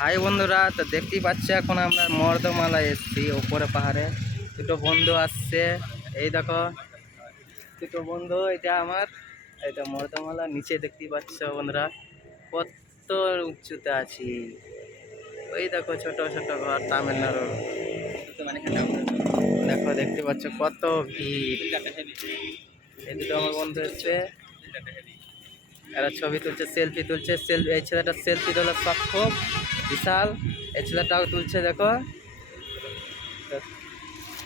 High বন্ধুরা, তো দেখতেই পাচ্ছ এখন আমরা মর্দমালায় এসেছি। ওপরে পাহাড়ে দুটো বন্ধু আসছে। এই দেখো দুটো বন্ধু, এটা আমার, এটা মর্দমালা। নিচে দেখতেই পাচ্ছ বন্ধুরা কত উঁচুতে আছি। ওই দেখো ছোট ছোট ঘর, তামিলনাড়ুর। দেখো দেখতে পাচ্ছ কত ভিড়। এই দুটো আমার বন্ধু এসছে, এরা ছবি তুলছে, সেলফি তুলছে। এই ছেলেটা সেলফি তোলার শখ খুব বিশাল। এই ছেলেটাও তুলছে। দেখো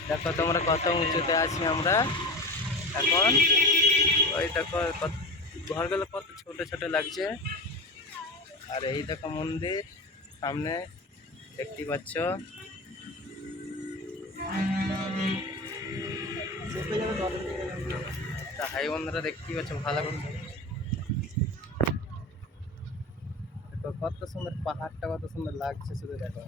দেখো তোমরা কত উঁচুতে আছি আমরা এখন। ওই দেখো ঘরগুলো কত ছোট ছোট লাগছে। আর এই দেখো মন্দির সামনে দেখতে পাচ্ছ। হাই বন্ধুরা, দেখতেই পাচ্ছ ভালো করে। দেখো কত সুন্দর পাহাড়টা, কত সুন্দর লাগছে শুধু দেখো।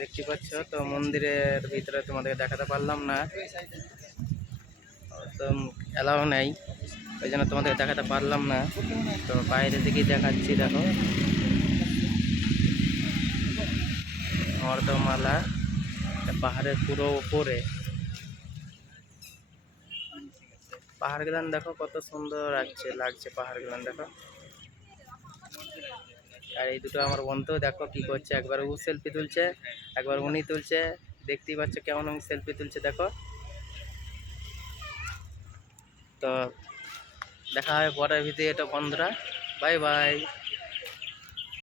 দেখতে পাচ্ছ তো মন্দিরের ভিতরে তোমাদের দেখাতে পারলাম না, তো এলাও নেই, ওই জন্য তোমাদের দেখাতে পারলাম না। তো বাইরে দিকেই দেখাচ্ছি। দেখো মর্দমালা পাহাড়ের পুরো উপরে। পাহাড় গুলান দেখো কত সুন্দর লাগছে পাহাড় গুলান দেখো। আর এই দুটো আমার বন্ধু দেখো কি করছে, একবার ও সেলফি তুলছে, একবার উনি তুলছে। দেখতেই পাচ্ছ কেমন সেলফি তুলছে দেখো। তো দেখা হবে পরের ভিডিও, এটা বন্ধুরা। Bye bye.